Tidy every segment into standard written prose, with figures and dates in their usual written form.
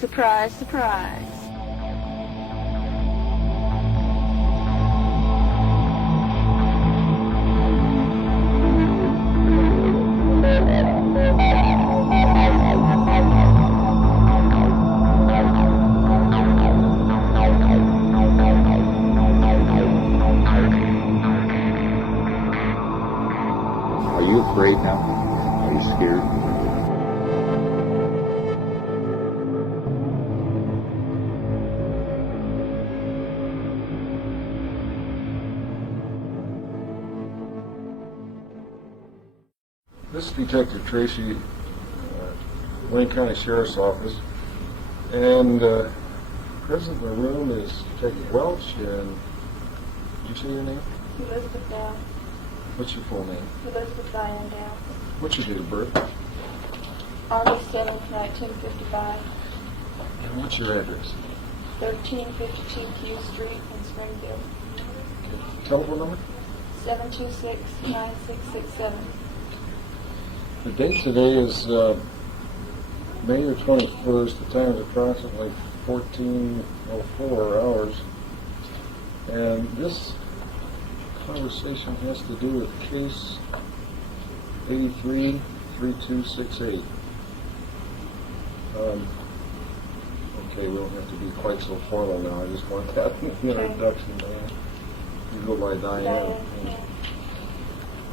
Surprise, surprise. Are you afraid now? Are you scared? This is Detective Tracy, Wayne County Sheriff's Office, and present in the room is Detective Welch, and did you say your name? Elizabeth Downs. What's your full name? Elizabeth Diane Downs. What's your date of birth? August 7th, 1955. And what's your address? 1352 Q Street in Springfield. Okay. Telephone number? 726-9667. The date today is May the 21st. The time is approximately 14:04 hours. And this conversation has to do with case 83-3268. Okay, we don't have to be quite so formal now. I just want that introduction, Diane. You go by Diane. Yeah.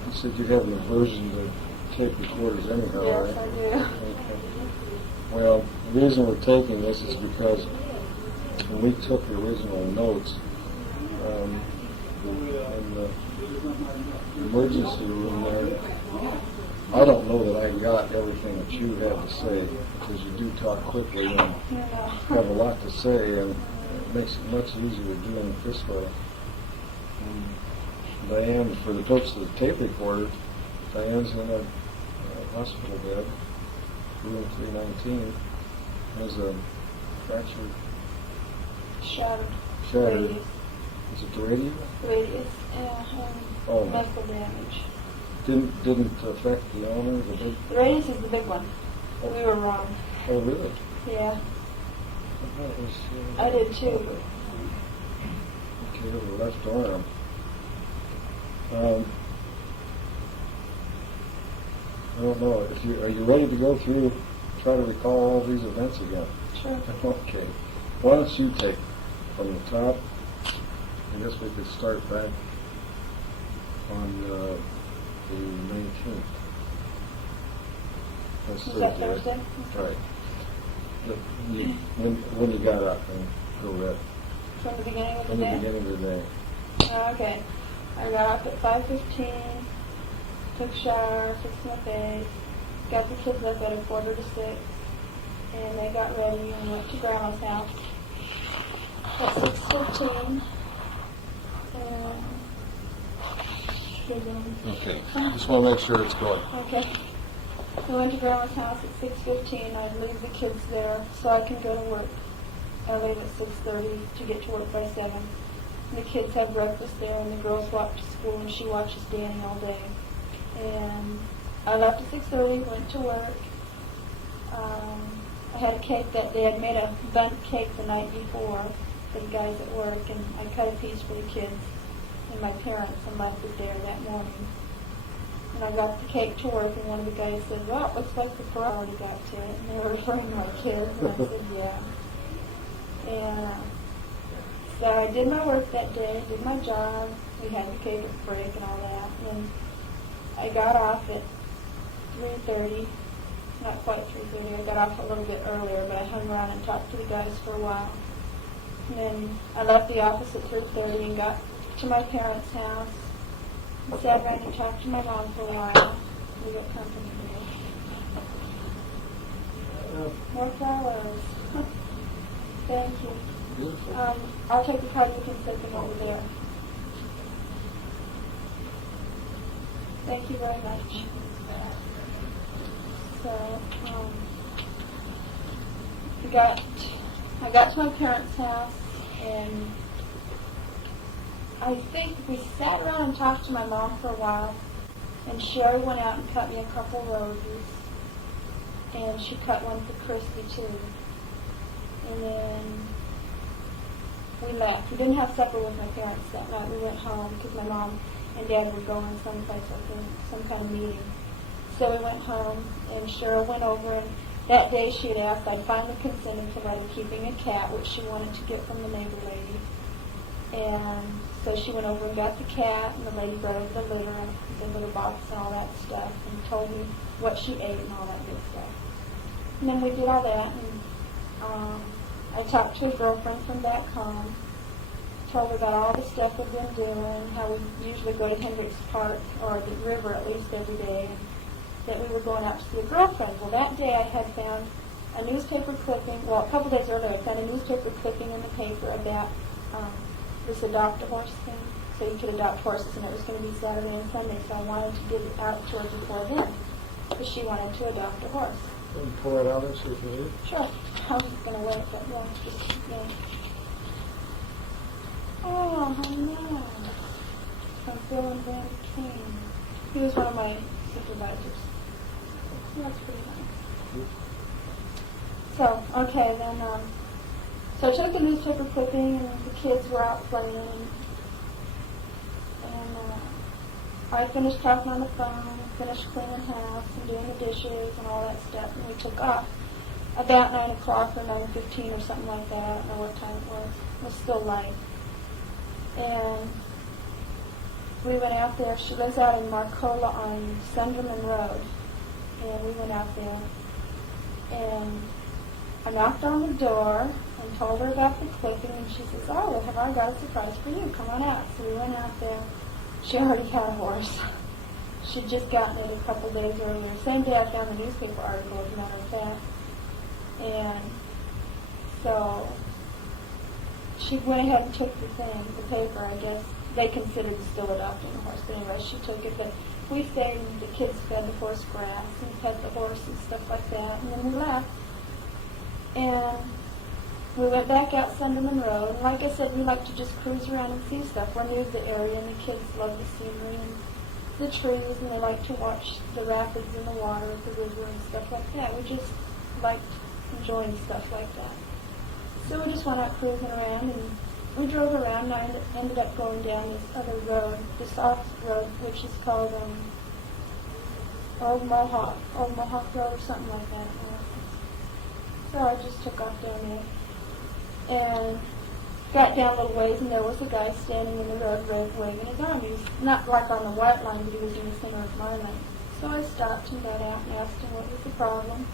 You said you have an aversion to tape recorders anyhow, Yes, right? I do. Okay. Well, the reason we're taking this is because when we took the original notes in the emergency room there, I don't know that I got everything that you had to say, because you do talk quickly and have a lot to say, and it makes it much easier doing it this way. Diane, for the purpose of the tape recorder, Diane's in a hospital bed, room 319, has a fractured, Shattered. Is it the radio? Radius. Oh. Medical damage. Didn't affect the owner, the big. The radius is the big one. We were wrong. Oh, really? Yeah. I thought it was. I did too. Okay, the left arm. I don't know. Are you ready to go through, try to recall all these events again? Sure. Okay. Why don't you take from the top? I guess we could start back on the 19th. That's Was that Thursday, Thursday? right? When you got up and go red. From the beginning of the From the day? beginning of the day. Oh, okay. I got up at 5:15, took a shower, fixed my face, got the kids up at 5:45, and they got ready and went to Grandma's house at 6:15. Okay. Just want to make sure it's going. Okay. I went to Grandma's house at 6:15. I'd leave the kids there so I can go to work. I leave at 6:30 to get to work by 7. The kids have breakfast there, and the girls walk to school, and she watches Danny all day. And I left at 6:30, went to work. I had a cake that day. I'd made a bundt cake the night before for the guys at work, and I cut a piece for the kids and my parents and left it there that morning. And I got the cake to work, and one of the guys said, "Well, it looks like the parade already got to it." And they were referring to my kids, and I said, "Yeah." And so I did my work that day, did my job. We had the cake at break and all that. And I got off at 3:30, not quite 3:30. I got off a little bit earlier, but I hung around and talked to the guys for a while. And then I left the office at 3:30 and got to my parents' house. And sat around and talked to my mom for a while. We got company here. More flowers. Thank you. Beautiful. I'll take the card. You can take them over there. Thank you very much. So, I got to my parents' house, and I think we sat around and talked to my mom for a while, and Cheryl went out and cut me a couple roses, and she cut one for Christie too. and then we left. We didn't have supper with my parents that night. We went home because my mom and dad were going someplace, I think, some kind of meeting. So we went home, and Cheryl went over, and that day she had asked, I'd finally consented to let her keeping a cat, which she wanted to get from the neighbor lady. And so she went over and got the cat, and the lady brought over the litter and the litter box and all that stuff, and told me what she ate and all that good stuff. And then we did all that, and I talked to a girlfriend from back home, told her about all the stuff we've been doing, how we usually go to Hendricks Park, or the river at least every day, and that we were going out to see a girlfriend. Well, that day I had found a newspaper clipping, well, a couple days earlier I found a newspaper clipping in the paper about this adopt-a-horse thing, so you could adopt horses, and it was going to be Saturday and Sunday, so I wanted to get it out to her before then, because she wanted to adopt a horse. And pour it out and see if you need. Sure. I was going to wait, but yeah, just, yeah. Oh, no. From Bill and Brandon King. He was one of my supervisors. That's pretty nice. So, okay, then, so I took the newspaper clipping, and the kids were out playing, and I finished talking on the phone, finished cleaning house and doing the dishes and all that stuff, and we took off about 9 o'clock or 9:15 or something like that. I don't know what time it was. It was still light. And we went out there. She lives out in Marcola on Sunderman Road, and we went out there. And I knocked on the door and told her about the clipping, and she says, oh, have I got a surprise for you? Come on out. So we went out there. She already had a horse. She'd just gotten it a couple days earlier. Same day I found the newspaper article, as a matter of fact. And so she went ahead and took the paper, I guess. They considered still adopting the horse, but anyway, she took it. But we stayed, and the kids fed the horse grass and fed the horse and stuff like that, and then we left. And we went back out Sunderman Road, and like I said, we like to just cruise around and see stuff. We're new to the area, and the kids love the scenery and the trees, and they like to watch the rapids and the water at the river and stuff like that. We just liked enjoying stuff like that. So we just went out cruising around, and we drove around, and I ended up going down this other road, this off road, which is called Old Mohawk Road or something like that. So I just took off down there and got down a little ways, and there was a guy standing in the road waving his arm. He was not like on the white line, but he was in the center of my lane. So I stopped and got out and asked him what was the problem.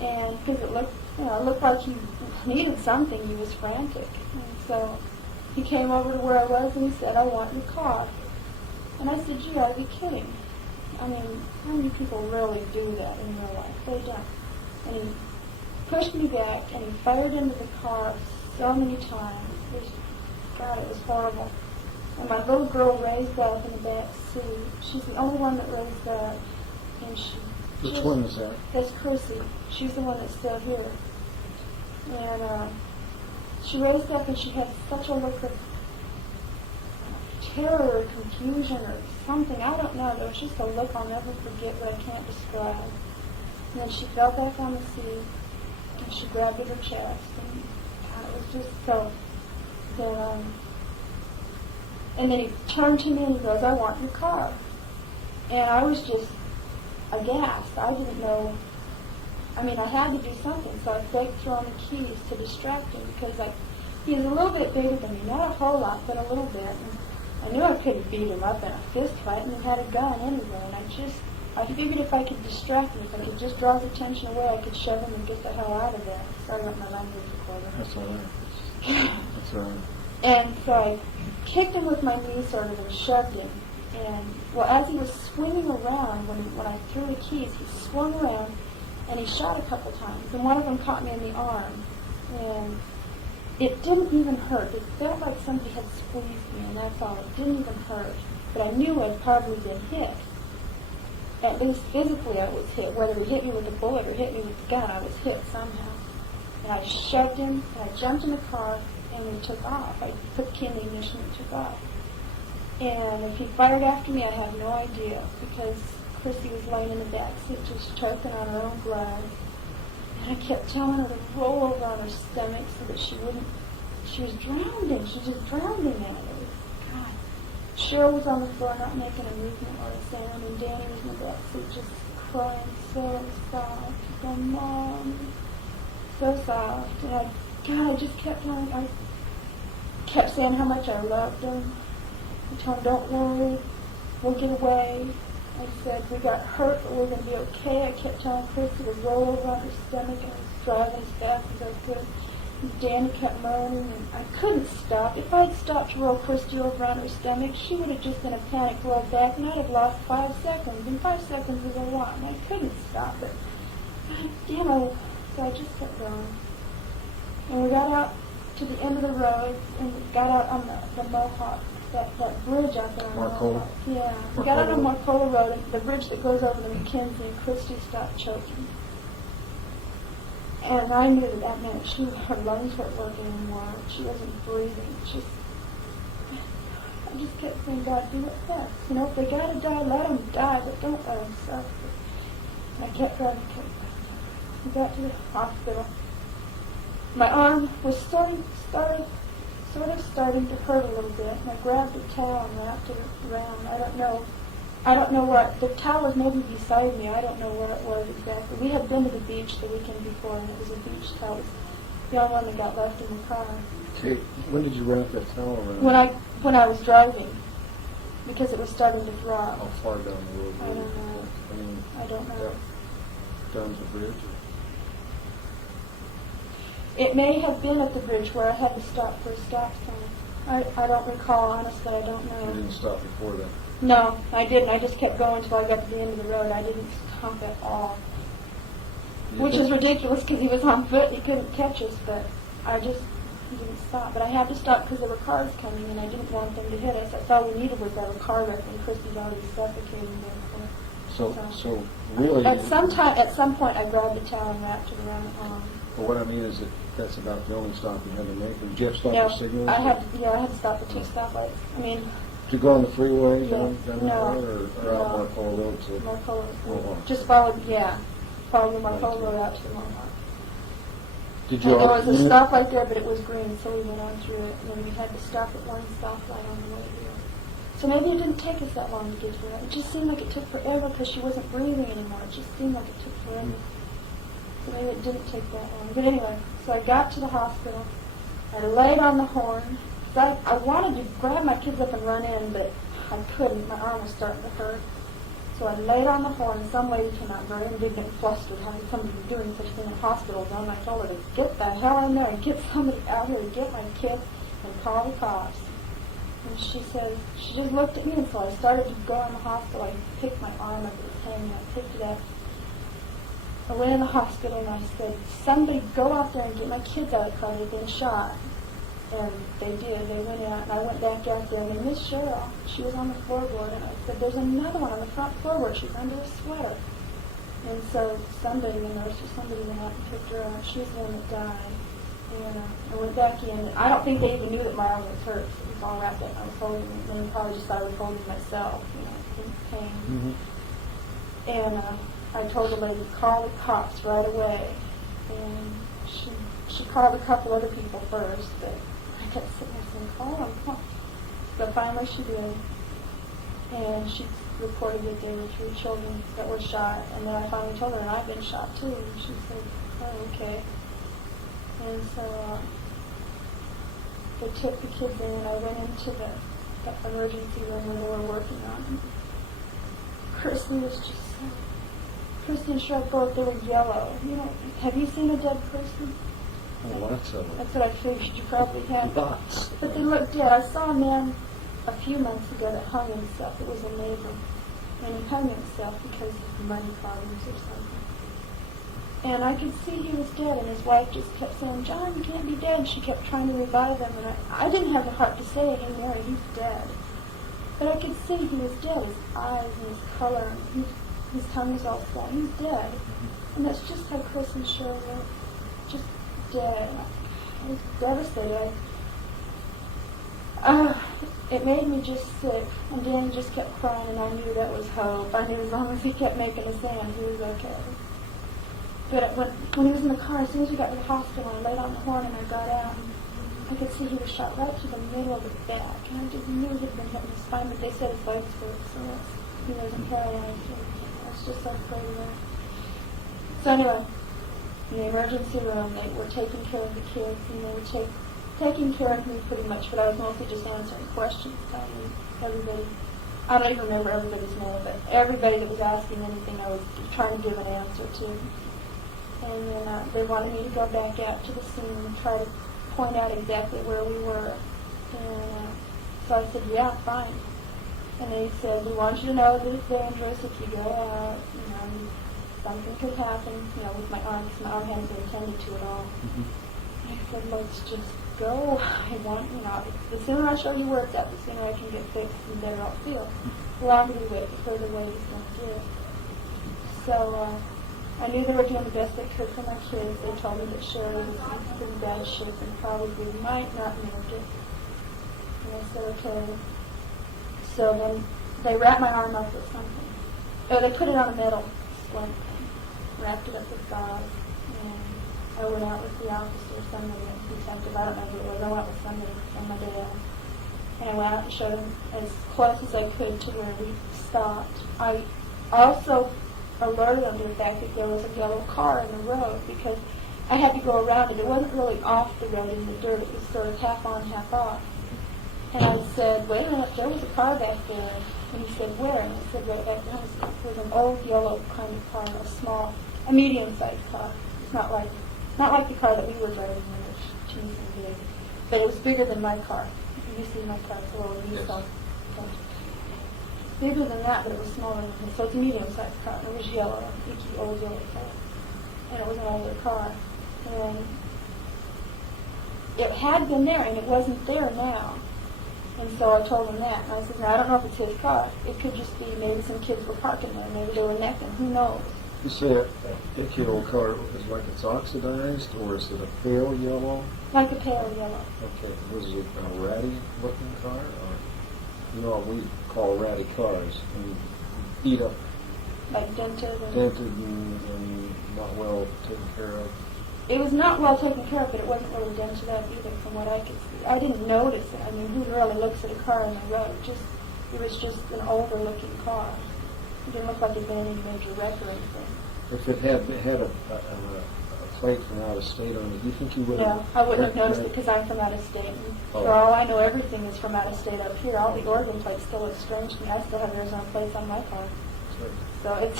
And because it looked like he needed something, he was frantic. And so he came over to where I was, and he said, I want your car. And I said, gee, are you kidding? I mean, how many people really do that in real life? They don't. And he pushed me back, and he fired into the car so many times. It was horrible. And my little girl raised up in the back seat. She's the only one that raised up. And Which one is that? That's Christie. She's the one that's still here. And she raised up, and she had such a look of terror or confusion or something. I don't know. There was just a look I'll never forget that I can't describe. And then she fell back on the seat, and she grabbed at her chest, and it was just so. And then he turned to me and he goes, I want your car. And I was just aghast. I didn't know. I mean, I had to do something, so I faked throwing the keys to distract him, because he was a little bit bigger than me, not a whole lot, but a little bit. And I knew I couldn't beat him up in a fist fight, and he had a gun anyway, and I figured if I could distract him, if I could just draw his attention away, I could shove him and get the hell out of there. Sorry about my language recorder. That's all right. That's all right. And so I kicked him with my knee sort of and shoved him. And, well, as he was swinging around, when I threw the keys, he swung around, and he shot a couple times. And one of them caught me in the arm. And it didn't even hurt. It felt like somebody had squeezed me, and that's all. It didn't even hurt. But I knew I'd probably been hit. At least physically I was hit. Whether he hit me with a bullet or hit me with the gun, I was hit somehow. And I shoved him, and I jumped in the car, and we took off. I put the key in the ignition and took off. And if he fired after me, I have no idea, because Christie was laying in the back seat just choking on her own blood. And I kept telling her to roll over on her stomach so that she wouldn't, she was drowning. She just drowning in it. God. Cheryl was on the floor not making a movement or a sound, and Danny was in the backseat just crying so soft. She's going, Mom, so soft. And I just kept telling, I kept saying how much I loved him. I told him, don't worry, we'll get away. I said, we got hurt, but we're going to be okay. I kept telling Christie to roll over on her stomach, and I was driving as fast as I could. And Danny kept moaning, and I couldn't stop. If I'd stopped to roll Christie over on her stomach, she would have just in a panic rolled back, and I'd have lost 5 seconds. And 5 seconds is a lot, and I couldn't stop it. God damn it. So I just kept going. And we got out to the end of the road, and we got out on the Mohawk. That bridge out there on Marcola? Yeah. We got out on Marcola Road, and the bridge that goes over the McKenzie, and Christie stopped choking. And I knew that meant her lungs weren't working anymore. She wasn't breathing. I just kept saying, God, do it fast. You know, if they gotta die, let them die, but don't let them suffer. And I kept driving, We got to the hospital. My arm was sort of starting to hurt a little bit, and I grabbed a towel and wrapped it around. I don't know what, the towel was maybe beside me. I don't know what it was exactly. We had been to the beach the weekend before, and it was a beach towel. It was the only one that got left in the car. Okay, when did you wrap that towel around? When I was driving, because it was starting to throb. How far down the road? I don't know. I don't know. Down the bridge? It may have been at the bridge where I had to stop for a stop sign. I don't recall, honestly, I don't know. You didn't stop before that? No, I didn't. I just kept going until I got to the end of the road. I didn't stop at all. Which is ridiculous because he was on foot and he couldn't catch us, but I just didn't stop. But I had to stop because there were cars coming and I didn't want them to hit us. That's all we needed was that a car wreck, and Christie's already suffocating there. So really... At some point I grabbed a towel and wrapped it around the arm. But what I mean is that that's about the only stop you had to make. Did you have to stop No, for signals? I had to stop at 2 stoplights. I mean... Did you go on the freeway down No. the road or out Marcola Road to... Marcola. Mohawk? Just followed the Marcola Road out to the Mohawk. Did And you... there was a stoplight there, but it was green, so we went on through it. And then we had to stop at one stoplight on the way here. So maybe it didn't take us that long to get to it. It just seemed like it took forever because she wasn't breathing anymore. It just seemed like it took forever. So maybe it didn't take that long. But anyway, so I got to the hospital. I laid on the horn. I wanted to grab my kids up and run in, but I couldn't. My arm was starting to hurt. So I laid on the horn, and some lady came out very indignant and flustered, having somebody doing such a thing in hospitals. And I told her to get the hell in there and get somebody out here to get my kids and call the cops. And she said, she just looked at me, and so I started to go in the hospital. I picked my arm up, it was hanging, I picked it up. I went in the hospital and I said, somebody go out there and get my kids out of the car, they've been shot. And they did, they went out, and I went back out there, and Miss Cheryl, she was on the floorboard, and I said, there's another one on the front floorboard, she's under a sweater. And so somebody, the nurse or somebody went out and picked her up. She was the one that died. And I went back in. I don't think they even knew that my arm was hurt. So it was all wrapped up. I was holding it, and they probably just thought I was holding myself, in pain. Mm-hmm. And I told the lady, call the cops right away. And she called a couple other people first, but I kept sitting there saying, call them. So finally she did. And she reported that there were 3 children that were shot. And then I finally told her, and I've been shot too. And she said, oh, okay. And so they took the kids in, and I went into the emergency room where they were working on them. Christie was just so... Christie and Cheryl both, they were yellow. Have you seen a dead person? Oh, lots of them. That's what I figured you probably have. Lots. But they looked dead. I saw a man a few months ago that hung himself. It was a neighbor. And he hung himself because of money problems or something. And I could see he was dead, and his wife just kept saying, John, you can't be dead. She kept trying to revive him, and I didn't have the heart to say, hey, Mary, he's dead. But I could see he was dead. His eyes and his color, and his tongue was all swollen. He's dead. And that's just how Chris and Cheryl were. Just dead. I was devastated. It made me just sick. And Danny just kept crying, and I knew that was hope. I knew as long as he kept making a sound, he was okay. But when he was in the car, as soon as we got to the hospital, I laid on the horn and I got out, and I could see he was shot right to the middle of his back, and I just knew he'd been hit in the spine, but they said his legs broke, so he wasn't paralyzed. I was just so afraid of that. So anyway, in the emergency room, they were taking care of the kids, and they were taking care of me pretty much, but I was mostly just answering questions. Everybody, I don't even remember everybody's name, but everybody that was asking anything, I was trying to give an answer to. And then they wanted me to go back out to the scene and try to point out exactly where we were. And so I said, yeah, fine. And they said, we want you to know that it's dangerous if you go out, something could happen, with my arm, because my arm hadn't been attended to at all. Mm-hmm. I said, let's just go. I want, the sooner I show you where it's at, the sooner I can get fixed and better I'll feel. The longer we wait, the further away it's going to get. So I knew they were doing the best they could for my kids. They told me that Cheryl was in pretty bad shape and probably might not make it. And I said, okay. So then they wrapped my arm up with something. Oh, they put it on a metal splint thing, wrapped it up with gauze, and I went out with the officer, somebody, detective, I don't know who it was. I went with somebody from my dad. And I went out and showed them as close as I could to where we stopped. I also alerted them to the fact that there was a yellow car in the road because I had to go around it. It wasn't really off the road in the dirt. It was sort of half on, half off. And I said, wait a minute, there was a car back there. And he said, where? And I said, right back there. It was an old yellow kind of car, a medium-sized car. It's not like the car that we were driving, which cheese and big. But it was bigger than my car. You see my car, it's a little Nissan. Bigger than that, but it was smaller than me. So it's a medium-sized car. And it was yellow, an old yellow car. And it was an older car. And it had been there, and it wasn't there now. And so I told him that. And I said, now, I don't know if it's his car. It could just be maybe some kids were parking there. Maybe they were necking. Who knows? You say a icky old car is like it's oxidized, or is it a pale yellow? Like a pale yellow. Okay. Was it a ratty-looking car? Or, we call ratty cars. And eat up. Like dented and not well taken care of. It was not well taken care of, but it wasn't really dented up either from what I could see. I didn't notice it. I mean, who really looks at a car on the road? It was just an older looking car. It didn't look like it had been any major wreck or anything. If it had a plate from out of state on it, do you think you would have? No, I wouldn't have noticed it because I'm from out of state. And for all I know, everything is from out of state up here. All the Oregon plates still look strange to me. I still have Arizona plates on my car. So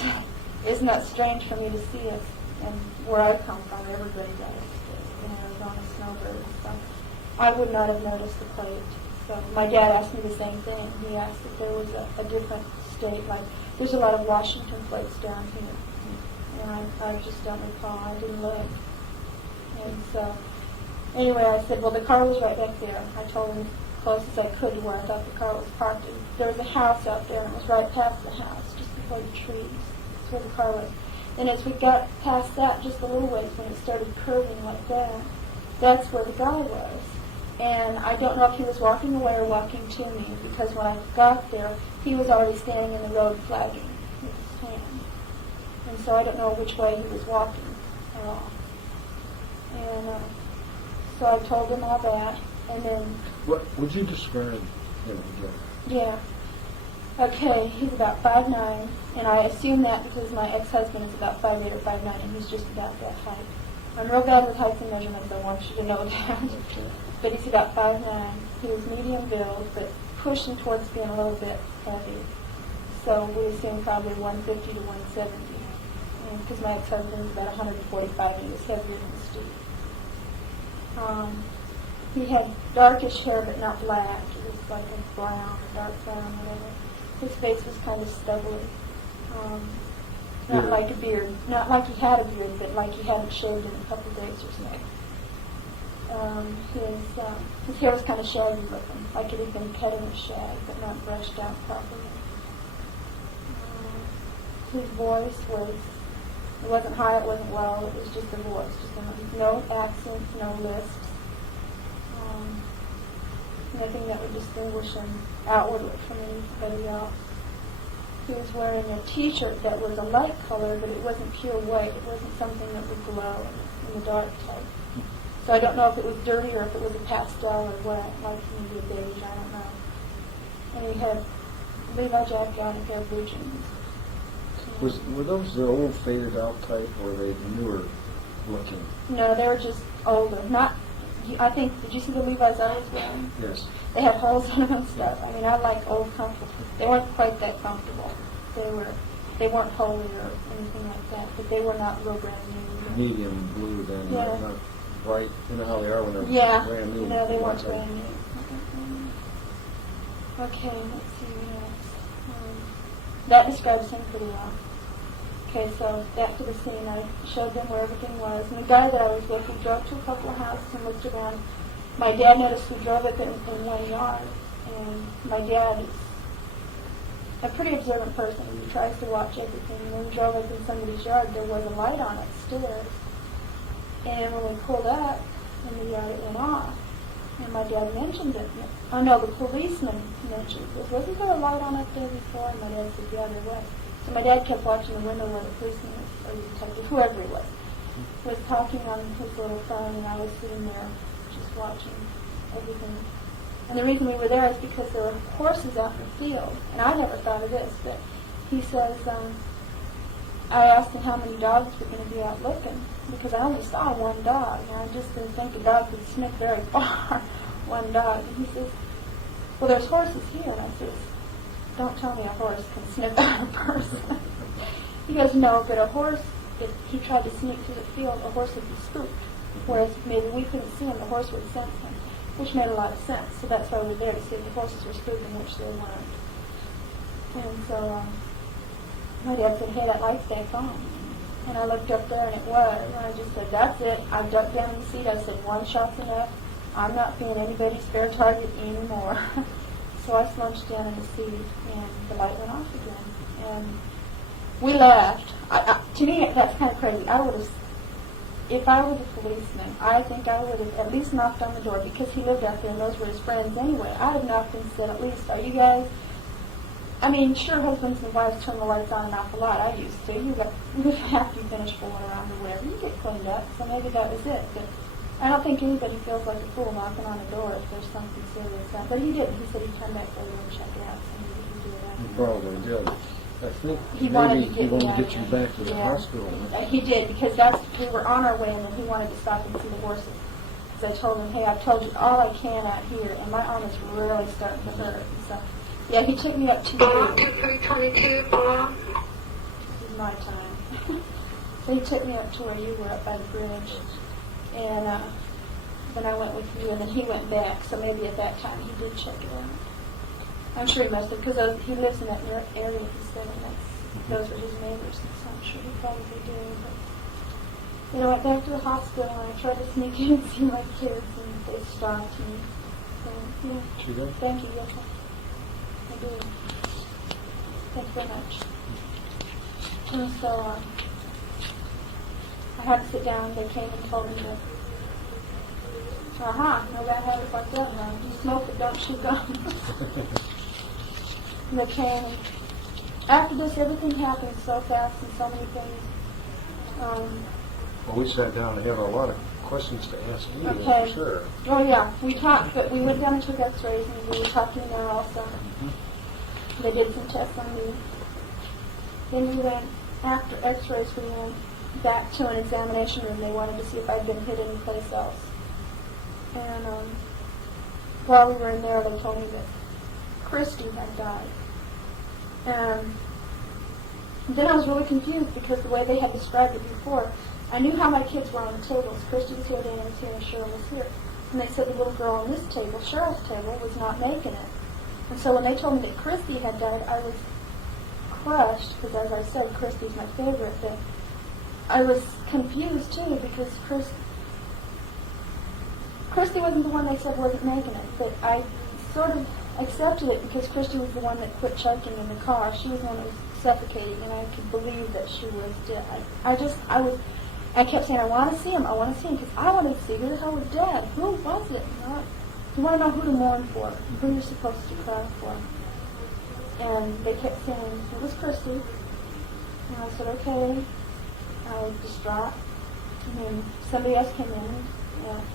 isn't that strange for me to see it? And where I come from, everybody does. In Arizona, snowbirds. So I would not have noticed the plate. So my dad asked me the same thing. He asked if there was a different state. Like, there's a lot of Washington plates down here. And I just don't recall. I didn't look. And so, anyway, I said, well, the car was right back there. I told him as close as I could to where I thought the car was parked. And there was a house out there, and it was right past the house, just before the trees. That's where the car was. And as we got past that, just a little ways, when it started curving like that, that's where the guy was. And I don't know if he was walking away or walking to me, because when I got there, he was already standing in the road flagging with his hand. And so I don't know which way he was walking at all. And so I told him all that, and then... What would you describe him again? Yeah. Okay, he's about 5'9", and I assume that because my ex-husband is about 5'8" or 5'9", and he's just about that height. I'm real bad with heights and measurements, I want you to know that. Okay. But he's about 5'9". He was medium build, but pushing towards being a little bit heavy. So we assume probably 150 to 170. Because my ex-husband is about 145, and he was heavier than Steve. He had darkish hair, but not black. It was like a brown, dark brown, whatever. His face was kind of stubbly. Not like a beard. Not like he had a beard, but like he hadn't shaved in a couple of days or so. His hair was kind of shaggy looking, like it had been cut in a shag, but not brushed out properly. His voice was, it wasn't high, it wasn't low, it was just a voice. Just no accents, no lisps. Nothing that would distinguish him outwardly from anybody else. He was wearing a T-shirt that was a light color, but it wasn't pure white. It wasn't something that would glow in the dark type. So I don't know if it was dirty or if it was a pastel or what, like maybe a beige, I don't know. And he had Levi jacket on and a pair of blue jeans. Were those the old faded out type, or were they newer looking? No, they were just older. Not, I think, did you see the Levi's I was wearing? Yes. They have holes in them and stuff. I mean, I like old comfortable. They weren't quite that comfortable. They weren't holy or anything like that, but they were not real brand new. Medium blue then, Yeah. not bright. You know how they are when they're Yeah, brand new. no, they weren't Lots of- brand new. Okay, let's see next. That describes him pretty well. Okay, so back to the scene. I showed them where everything was. And the guy that I was with, we drove to a couple of houses and looked around. My dad noticed we drove up in one yard. And my dad is a pretty observant person. He tries to watch everything. And when we drove up in somebody's yard, there was a light on upstairs. And when we pulled up in the yard, it went off. And my dad mentioned it. Oh no, the policeman mentioned it. Wasn't there a light on up there before? And my dad said, yeah, there was. So my dad kept watching the window where the policeman was, or the detective, whoever he was talking on his little phone, and I was sitting there just watching everything. And the reason we were there is because there were horses out in the field. And I never thought of this, but he says, I asked him how many dogs were going to be out looking, because I only saw one dog, and I just didn't think a dog could sniff very far, one dog. And he says, well, there's horses here. And I says, don't tell me a horse can sniff out a person. He goes, no, but a horse, if he tried to sneak through the field, a horse would be spooked. Whereas maybe we couldn't see him, the horse would sense him, which made a lot of sense. So that's why we were there, to see if the horses were spooked, and which they weren't. And so my dad said, hey, that light's back on. And I looked up there, and it was. And I just said, that's it. I ducked down in the seat. I said, one shot's enough. I'm not being anybody's spare target anymore. So I slunched down in the seat, and the light went off again. And we left. To me, that's kind of crazy. I would have, if I were the policeman, I think I would have at least knocked on the door, because he lived out there and those were his friends anyway. I would have knocked and said, at least, are you guys, I mean, sure, husbands and wives turn the lights on and off a lot. I used to. You after you finish fooling around or whatever, you get cleaned up. So maybe that was it. But I don't think anybody feels like a fool knocking on a door if there's something serious. But he didn't. He said he'd come back later and check it out. So maybe he'd do that. He probably did. I think He wanted maybe to he wanted to me get you out. back to the Yeah. hospital. He did, because we were on our way, and then he wanted to stop and see the horses. Because I told him, hey, I've told you all I can out here, and my arm is really starting to hurt. And so, yeah, he took me up to the... 2322, follow. This is my time. So he took me up to where you were, up by the bridge. And then I went with you, and then he went back. So maybe at that time he did check it out. I'm sure he must have, because he lives in that area, he said, and those were his neighbors, and so I'm sure he probably did. But, I went back to the hospital, and I tried to sneak in and see my kids, and they stopped me. So, yeah. She did? Thank you, yes, I do. Thank you very much. And so, I had to sit down. They came and told me that, no bad habits like that, no. You smoke it, don't chew gum. And they came. After this, everything happened so fast and so many things. Well, we sat down and had a lot of questions to ask you, Okay. for sure. Oh, yeah. We talked, but we went down and took x-rays, and we were talking there also. They did some tests on me. Then we went, after x-rays, we went back to an examination room. They wanted to see if I'd been hit anyplace else. And while we were in there, they told me that Christie had died. And then I was really confused, because the way they had described it before, I knew how my kids were on the tables. Christie was here, Diane was here, and Cheryl was here. And they said the little girl on this table, Cheryl's table, was not making it. And so when they told me that Christie had died, I was crushed, because as I said, Christie's my favorite. But I was confused too, because Christie wasn't the one they said wasn't making it. But I sort of accepted it, because Christie was the one that quit choking in the car. She was the one that was suffocating, and I could believe that she was dead. I kept saying, I want to see him, because I wanted to see who the hell was dead. Who was it? You want to know who to mourn for, who you're supposed to cry for. And And they kept saying, it was Christie. And I said, okay. I was distraught. And then somebody else came in,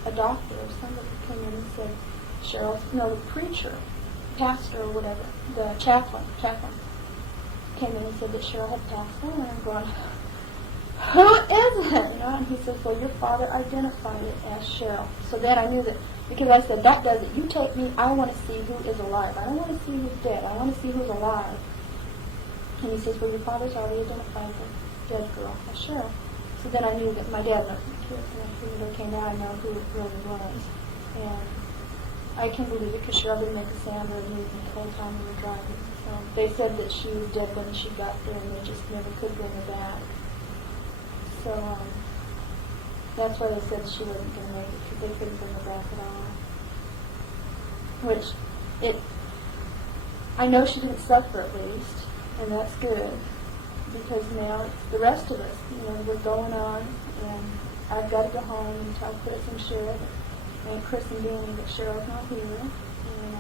a doctor or somebody came in and said, Cheryl, no, the preacher, pastor or whatever, the chaplain, came in and said that Cheryl had passed on. And I'm going, who is it? You know? And he says, well, your father identified it as Cheryl. So then I knew that, because I said, that does it. You take me, I want to see who is alive. I don't want to see who's dead. I want to see who's alive. And he says, well, your father's already identified the dead girl as Cheryl. So then I knew that my dad loved the kids, and I figured, okay, now I know who it really was. And I can believe it, because Cheryl didn't make a sound or a movement the whole time we were driving. So they said that she was dead when she got there, and they just never could bring her back. So that's why they said she wasn't going to make it, because they couldn't bring her back at all. Which, I know she didn't suffer at least, and that's good, because now it's the rest of us, we're going on, and I've got to go home and tell Chris and Cheryl, and Chris and Danny that Cheryl's not here, and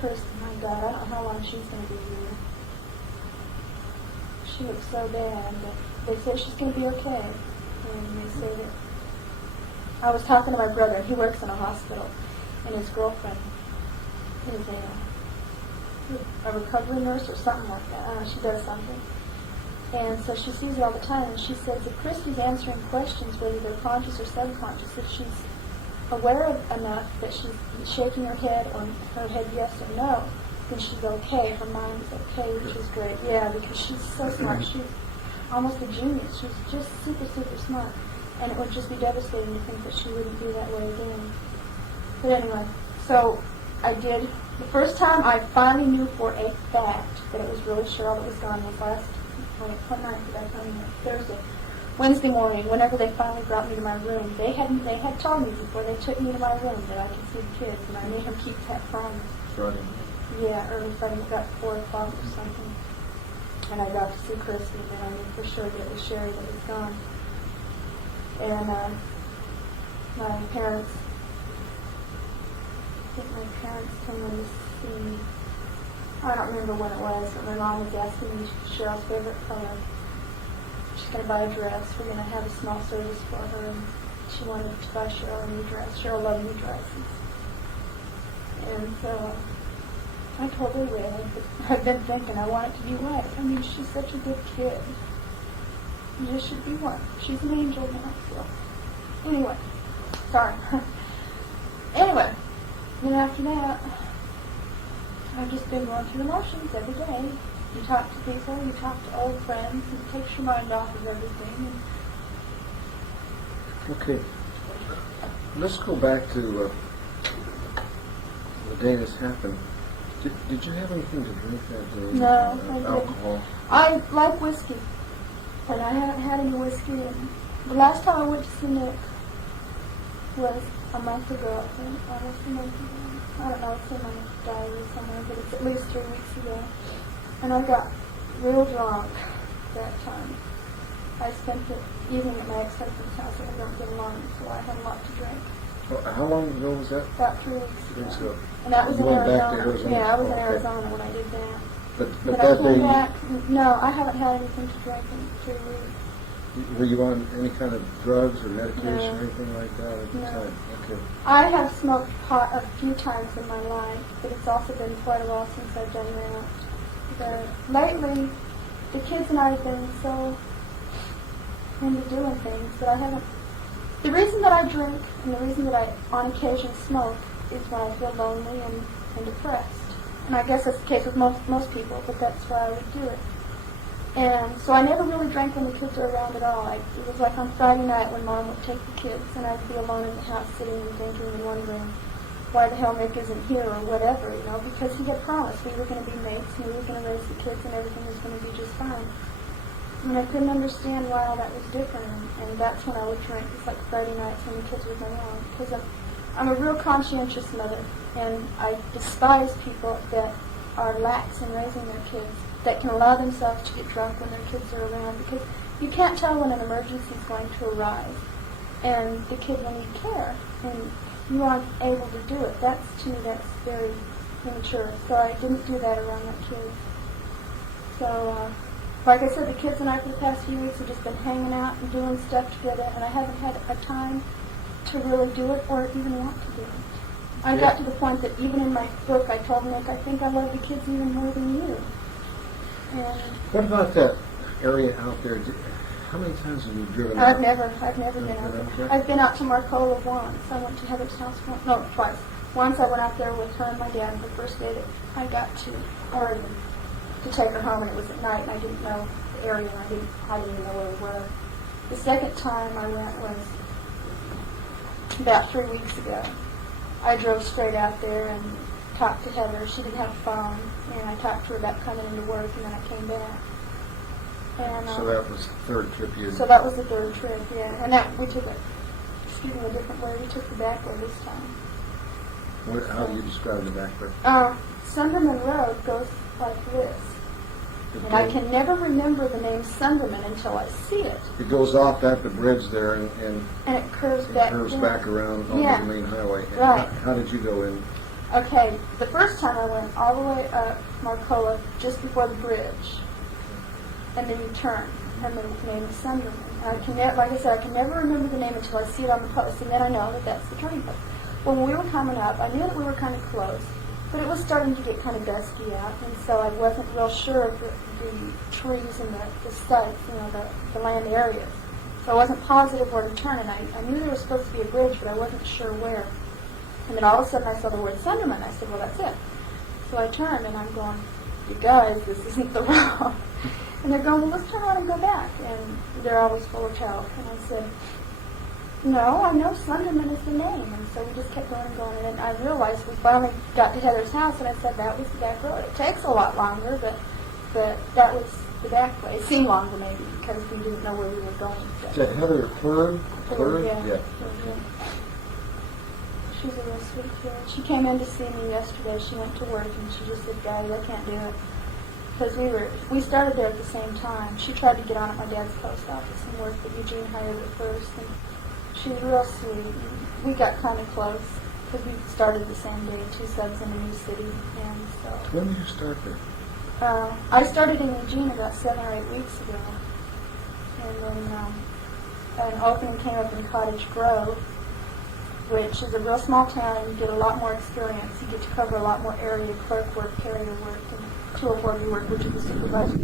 Chris, my God, I don't know how long she's going to be here. She looks so bad, but they say she's going to be okay, and they say that, I was talking to my brother, he works in a hospital, and his girlfriend is a recovery nurse or something like that. She does something. And so she sees it all the time, and she says if Christie's answering questions, whether they're conscious or subconscious, if she's aware of enough that she's shaking her head or her head yes or no, then she's okay. Her mind is okay, which is great. Yeah, because she's so smart. She's almost a genius. She's just super, super smart. And it would just be devastating to think that she wouldn't be that way again. But anyway, so I did. The first time I finally knew for a fact that it was really Cheryl that was gone was what night did I come in? Thursday. Wednesday morning, whenever they finally brought me to my room, they had told me before they took me to my room that I could see the kids, and I made them keep that promise. Friday. Yeah, early Friday, got 4 o'clock or something. And I got to see Christie, and I knew for sure that it was Sherry that was gone. And my parents, I think my parents came in to see me. I don't remember when it was, but my mom was asking me Cheryl's favorite color. She's going to buy a dress. We're going to have a small service for her, and she wanted to buy Cheryl a new dress. Cheryl loved new dresses. And so I told her red, but I've been thinking I want it to be white. I mean, she's such a good kid. It just should be white. She's an angel now, so. Anyway, sorry. Anyway, then after that, I've just been going through emotions every day. You talk to people, you talk to old friends, it takes your mind off of everything. Okay. Let's go back to the day this happened. Did you have anything to drink that day? No, I didn't. Alcohol? I like whiskey, but I haven't had any whiskey. And the last time I went to see Nick was a month ago, I think. Almost a month ago. I don't know, it's in my diary somewhere, but it's at least 3 weeks ago. And I got real drunk that time. I spent the evening at my ex-husband's house, and I don't get along, so I had a lot to drink. Well, how long ago was that? About 3 weeks 3 weeks ago. And that was You in went back to Arizona. Arizona? Yeah, I was in Okay. Arizona when I did that. But But that I came day, back, no, I haven't had anything to drink in 3 weeks. were you on any kind of drugs or medication No. or anything like that at the No. time? Okay. I have smoked pot a few times in my life, but it's also been quite a while since I've done that. But lately, the kids and I have been so into doing things that I haven't. The reason that I drink and the reason that I, on occasion, smoke is when I feel lonely and depressed. And I guess that's the case with most people, but that's why I would do it. And so I never really drank when the kids were around at all. It was like on Friday night when Mom would take the kids, and I'd be alone in the house sitting and thinking and wondering why the hell Nick isn't here or whatever, because he had promised we were going to be mates and we were going to raise the kids and everything was going to be just fine. And I couldn't understand why all that was different, and that's when I would drink. It's like Friday nights when the kids were going on, because I'm a real conscientious mother, and I despise people that are lax in raising their kids, that can allow themselves to get drunk when their kids are around, because you can't tell when an emergency is going to arise, and the kid will need care, and you aren't able to do it. To me, that's very immature, so I didn't do that around that kid. So, like I said, the kids and I for the past few weeks have just been hanging out and doing stuff together, and I haven't had a time to really do it or even want to do it. I got to the point that even in my book I told Nick, I think I love the kids even more than you. And What about that area out there? How many times have you driven I've out? never been out there. I've been out to Marcola once. I went to Heather's house once. No, twice. Once I went out there with her and my dad the first day that I got to Oregon to take her home, and it was at night, and I didn't know the area, and I didn't even know where we were. The second time I went was about 3 weeks ago. I drove straight out there and talked to Heather. She didn't have a phone, and I talked to her about coming into work, and then I came back. And, So that was the third trip you... So that was the third trip, yeah. And that we took a different way. We took the back way this time. How do you describe the back way? Sunderman Road goes like this. And I can never remember the name Sunderman until I see it. It goes off at the bridge there and it curves it back. curves back around on the main highway. And Right. How did you go in? Okay, the first time I went all the way up Marcola just before the bridge, and then you turn, and the name is Sunderman. And I can like I said, I can never remember the name until I see it on the post, and then I know that that's the turning point. When we were coming up, I knew that we were kind of close, but it was starting to get kind of dusky out, and so I wasn't real sure of the trees and the sites, the land areas. So I wasn't positive where to turn, and I knew there was supposed to be a bridge, but I wasn't sure where. And then all of a sudden I saw the word Sunderman. I said, well, that's it. So I turned, and I'm going, you guys, this isn't the road. And they're going, well, let's turn around and go back. And they're always full of help. And I said, no, I know Sunderman is the name. And so we just kept going and going. And I realized we finally got to Heather's house, and I said, that was the back road. It takes a lot longer, but that was the back way. It seemed longer maybe because we didn't know where we were going. So. Is that Heather Fern? Yeah. She's a real sweet girl. She came in to see me yesterday. She went to work, and she just said, guys, I can't do it. Because we started there at the same time. She tried to get on at my dad's post office and work, but Eugene hired her first. And she's real sweet. We got kind of close because we started the same day, 2 subs in a new city. And so. When did you start there? I started in Eugene about 7 or 8 weeks ago. And then an opening came up in Cottage Grove, which is a real small town, and you get a lot more experience. You get to cover a lot more area, clerk work, carrier work, and tour board work, which is the supervisor.